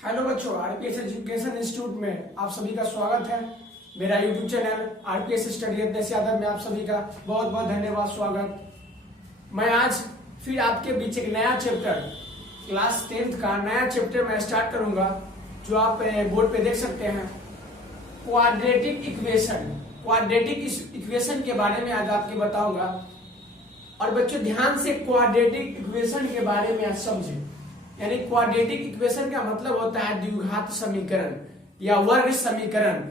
Hello बच्चों, RPS education institute में आप सभी का स्वागत है। मेरा YouTube channel RPS study Yagnesh Yadav में आप सभी का बहुत बहुत धन्यवाद, स्वागत। मैं आज फिर आपके बीच एक नया चैप्टर क्लास 10th का नया चैप्टर मैं स्टार्ट करूंगा, जो आप बोर्ड पे देख सकते हैं। क्वाड्रेटिक इक्वेशन के बारे में आज आपको बताऊंगा। और बच्चों ध्यान से क्वाड्रेटिक इक्वेशन के बारे में आज समझें। यानी क्वाड्रेटिक इक्वेशन का मतलब होता है द्विघात समीकरण या वर्ग समीकरण।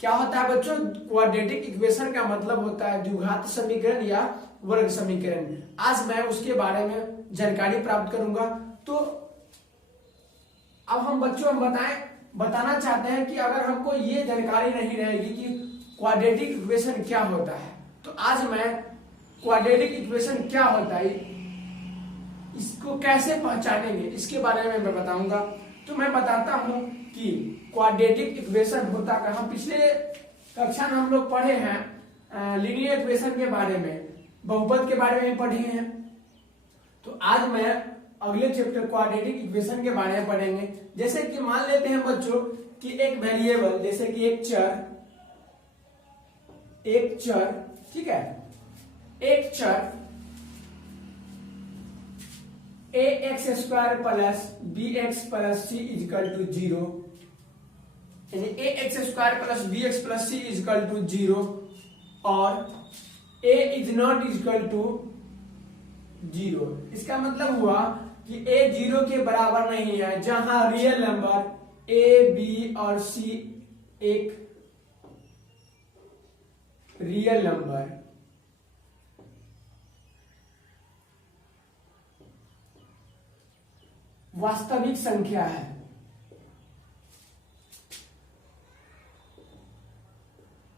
क्या होता है बच्चों? क्वाड्रेटिक इक्वेशन का मतलब होता है द्विघात समीकरण या वर्ग समीकरण। आज मैं उसके बारे में जानकारी प्राप्त करूंगा। तो अब हम बच्चों बताना चाहते हैं कि अगर हमको ये जानकारी नहीं रहेगी कि क्वाड्रेटिक इक्वेशन क्या होता है, तो आज मैं क्वाड्रेटिक इक्वेशन क्या होता है, इसको कैसे पहचानेंगे, इसके बारे में मैं बताऊंगा। तो मैं बताता हूं कि क्वाड्रेटिक इक्वेशन होता कहां। पिछले कक्षा में हम लोग पढ़े हैं लीनियर इक्वेशन के बारे में, बहुपद के बारे में पढ़े हैं। तो आज मैं अगले चैप्टर क्वाड्रेटिक इक्वेशन के बारे में पढ़ेंगे। जैसे कि मान लेते हैं बच्चों कि एक वेरिएबल, जैसे कि एक चर, ठीक है, एक चर ax² plus bx plus c is equal to 0, यानी ax² plus bx plus c is equal to 0 और a is not is equal to 0। इसका मतलब हुआ कि a 0 के बराबर नहीं है, जहां रियल नंबर a, b और c एक रियल नंबर वास्तविक संख्या है।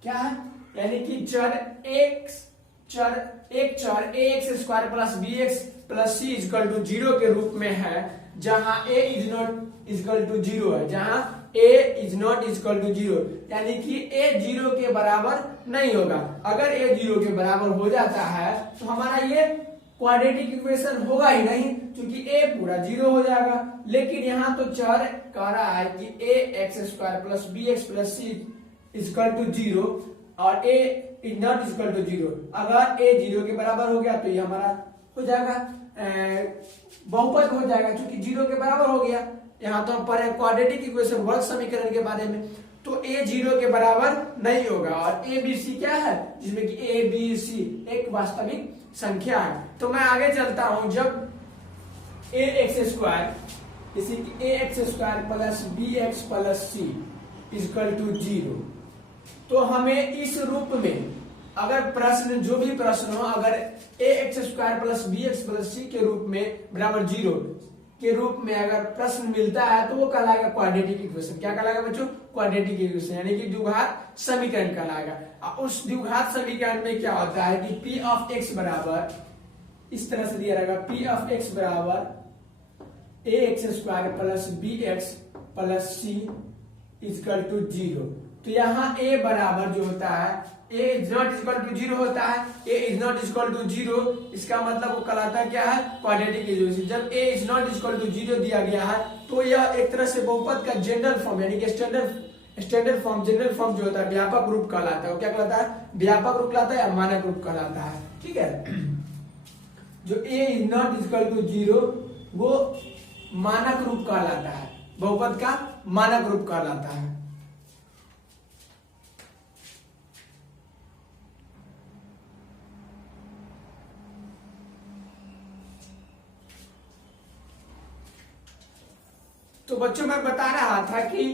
क्या है? यानी कि एक चर ax² plus bx plus c is equal to 0 के रूप में है, जहां a is not is equal to 0 है, जहां a is not is equal to 0, यानी कि a 0 के बराबर नहीं होगा। अगर a 0 के बराबर हो जाता है तो हमारा ये क्वाड्रेटिक इक्वेशन होगा ही नहीं, क्योंकि a पूरा 0 हो जाएगा। लेकिन यहाँ तो चर कह रहा है कि ax² plus bx plus c is equal to 0 और a is not is equal to 0। अगर a 0 के बराबर हो गया तो ये हमारा हो जाएगा बहुपद हो जाएगा, क्योंकि 0 के बराबर हो गया। यहाँ तो हम पढ़े क्वाड्रेटिक इक्वेशन वर्ग समीकरण के बारे में। तो a 0 के बराबर नहीं होगा और a b c क्या है, जिसमें कि a b c एक वास्तविक संख्या है। तो मैं आगे चलता हूं। जब ax² जैसे कि ax² plus bx plus c is equal to 0, तो हमें इस रूप में अगर प्रश्न, जो भी प्रश्न हो, अगर ax² plus bx plus c के रूप में बराबर 0 के रूप में अगर प्रश्न मिलता है तो वो कहलाएगा क्वाड्रेटिक इक्वेशन। क्या कहलाएगा बच्चों? क्वाड्रेटिक इक्वेशन, यानी कि द्विघात समीकरण कहलाएगा। उस द्विघात समीकरण में क्या होता है कि p ऑफ x बराबर इस तरह से दिया रहेगा, p ऑफ x बराबर ax² plus bx plus c is equal to 0। तो यहाँ a बराबर जो होता है a is not equal to 0 होता है। a is not equal to 0, इसका मतलब वो कहलाता है क्या है? Quadratic equation. जब a is not equal to 0 दिया गया है तो यह एक तरह से बहुपद का जनरल फॉर्म, यानी कि स्टैंडर्ड फॉर्म, जनरल फॉर्म जो होता है व्यापक रूप कहलाता है। वो क्या कहलाता है? व्यापक रूप कहलाता है या मानक रूप कहलाता है। ठीक है, जो a is not equal to 0 वो मानक रूप कहलाता है, बहुपद का मानक रूप कहलाता है। तो बच्चों मैं बता रहा था कि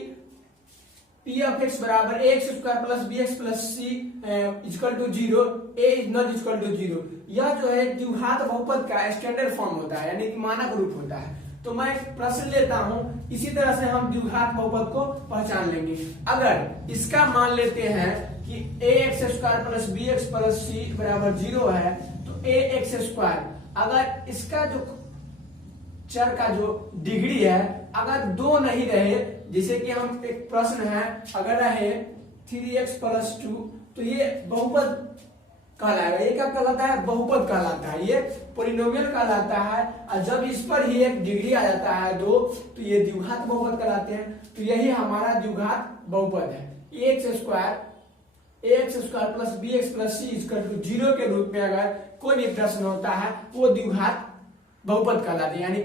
p ऑफ x बराबर ax² plus bx plus c is equal to 0, a is not is equal to 0। यह जो है द्विघात बहुपद का स्टैंडर्ड फॉर्म होता है, यानी कि मानक रूप होता है। तो मैं एक प्रश्न लेता हूं, इसी तरह से हम द्विघात बहुपद को पहचान लेंगे। अगर इसका मान लेते हैं कि ax² plus bx plus c बराबर 0 है, तो ax², अगर इसका जो चर का जो डिग्री है अगर 2 नहीं रहे, जैसे कि हम एक प्रश्न है, अगर रहे 3x प्लस 2, तो ये बहुपद कहलाएगा। ये क्या कहलाता है? बहुपद कहलाता है, ये पोलिनोमियल कहलाता है। और जब इस पर ही एक डिग्री आ जाता है 2, तो ये द्विघात बहुपद कहलाते हैं। तो यही हमारा द्विघात बहुपद है। ax square plus bx plus c equal to 0 के रूप में अगर कोई भी प्रश्न होता है वो द्विघात बहुपद कहलाते हैं, यानी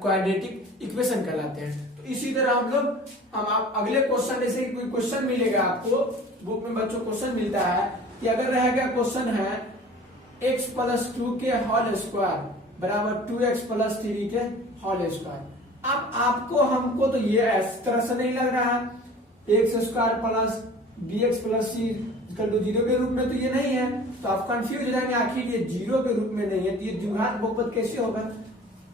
क्वाड्रेटिक इक्वेशन कहलाते हैं। तो इसी तरह हम आप अगले क्वेश्चन, जैसे कोई क्वेश्चन मिलेगा आपको बुक में बच्चों, क्वेश्चन मिलता है कि अगर रहेगा क्वेश्चन है x प्लस 2 के होल स्क्वायर बराबर 2x प्लस 3 के होल स्क्वायर। अब आपको हमको तो ये इस तरह से नहीं लग रहा है, x square plus bx plus c equal to 0 के रूप में तो ये नहीं है। तो आप कंफ्यूज हो जाएंगे, आखिर ये 0 के रूप में नहीं है तो ये द्विघात बहुपद कैसे होगा?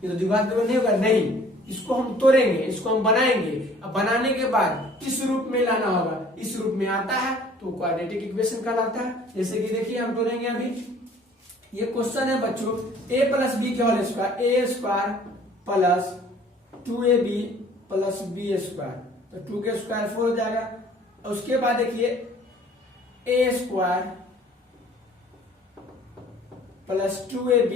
ये तो द्विघात बहुपद नहीं होगा। नहीं, इसको हम तोड़ेंगे, इसको हम बनाएंगे। अब बनाने के बाद इस रूप में लाना होगा, इस रूप में आता है तो क्वाड्रेटिक इक्वेशन कहलाता है। जैसे कि देखिए हम तोड़ेंगे अभी, ये क्वेश्चन है बच्चों a प्लस बी के whole square, A square plus 2ab plus B square, तो 2 के स्क्वायर 4 हो जाएगा। उसके बाद देखिए a square plus 2ab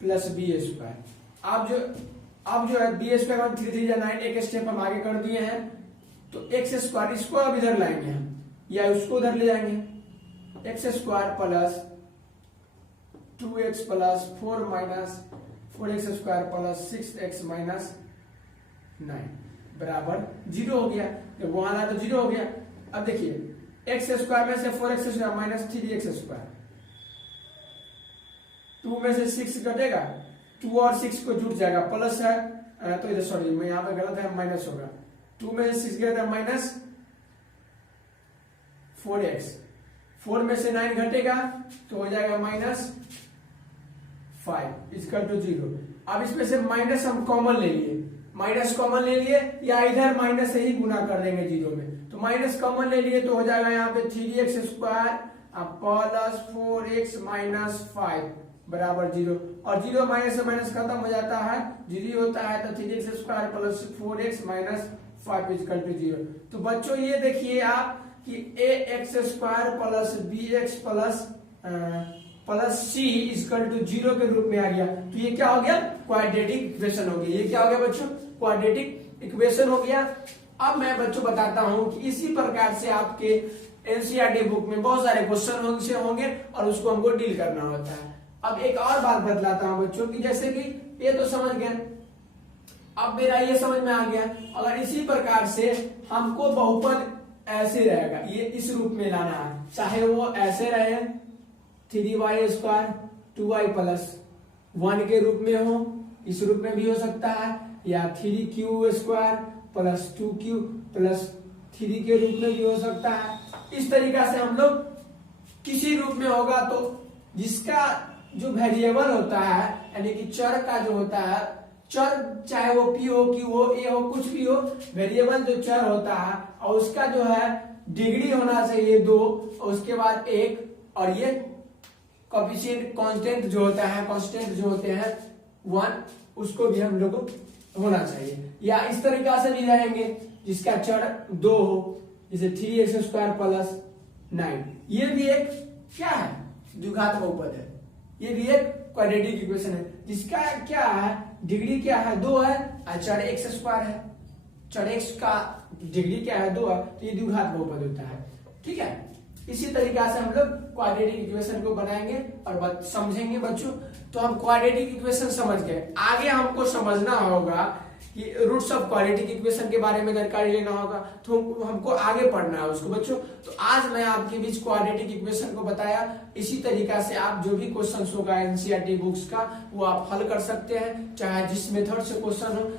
plus B square. अब जो है बी स्क्वायर 3 3 9, एक स्टेप हम आगे कर दिए हैं। तो एक्स स्क्वायर इसको अब इधर लाएंगे हम, या उसको उधर ले जाएंगे। X square plus 2x plus 4 minus 4x square plus 6x minus 9 बराबर 0 हो गया। जब वहां आया तो 0 हो गया। अब देखिए एक्स स्क्वायर में से 4x square minus 3x square, 2 में से 6 कटेगा, 2 और 6 को जुट जाएगा, प्लस है तो इधर सॉरी मैं यहाँ पे गलत है, माइनस होगा। 2 में से 6 गया था माइनस 4x, 4 में से 9 घटेगा तो हो जाएगा माइनस 5 इक्वल टू 0। अब इसमें से माइनस हम कॉमन ले लिए, माइनस कॉमन ले लिए, या इधर माइनस से ही गुना कर देंगे 0 में। तो माइनस कॉमन ले लिए तो हो जाएगा यहाँ पे 3x square plus 4x minus 5 बराबर 0। और 0 माइनस से माइनस खत्म हो जाता है, 0 होता है तो 3x square plus 4x minus 5 equal to 0। तो बच्चों ये देखिए आप कि ax square plus bx plus c equal to 0 के रूप में आ गया। तो ये क्या हो गया? क्वाड्रेटिक इक्वेशन हो गया। ये क्या हो गया बच्चों? क्वाड्रेटिक इक्वेशन हो गया। अब मैं बच्चों बताता हूं कि इसी प्रकार से आपके एनसीईआरटी बुक में बहुत सारे क्वेश्चन होंगे और उसको हमको डील करना होता है। अब एक और बात बतलाता हूं बच्चों की, जैसे कि ये तो समझ गए, अब मेरा ये समझ में आ गया, अगर इसी प्रकार से हमको बहुपद ऐसे रहेगा, ये इस रूप में लाना है, चाहे वो ऐसे रहे 3y स्क्वायर 2y प्लस 1 के रूप में हो, इस रूप में भी हो सकता है, या 3q square plus 2q plus 3 के रूप में भी हो सकता है। इस तरीका से हम लोग किसी रूप में होगा तो जिसका जो वेरिएबल होता है, यानी कि चर का जो होता है, चर चाहे वो p हो, q हो, a हो, कुछ भी हो, वेरिएबल जो चर होता है और उसका जो है डिग्री होना चाहिए 2, और उसके बाद 1, और ये कोएफिशिएंट कांस्टेंट जो होता है, कांस्टेंट जो होते हैं 1, उसको भी हम लोग होना चाहिए। या इस तरीका से भी रहेंगे जिसका चर 2 हो, जैसे 3x स्क्वायर प्लस 9, ये भी एक क्या है? द्विघात बहुपद है। ये भी एक क्वाड्रेटिक इक्वेशन है जिसका क्या है? डिग्री क्या है? 2 है, और चर x स्क्वायर है, चर x का डिग्री क्या है? 2 है, तो ये द्विघात बहुपद होता है। ठीक है, इसी तरीका से हम लोग क्वाड्रेटिक इक्वेशन को बनाएंगे और समझेंगे बच्चों। तो हम क्वाड्रेटिक इक्वेशन समझ गए, आगे हमको समझना होगा कि रूट्स ऑफ क्वाड्रेटिक इक्वेशन के बारे में जानकारी लेना होगा, तो हमको आगे पढ़ना है उसको बच्चों। तो आज मैं आपके बीच क्वाड्रेटिक इक्वेशन को बताया। इसी तरीका से आप जो भी क्वेश्चन होगा एनसीईआरटी बुक्स का वो आप हल कर सकते हैं, चाहे जिस मेथड से क्वेश्चन हो।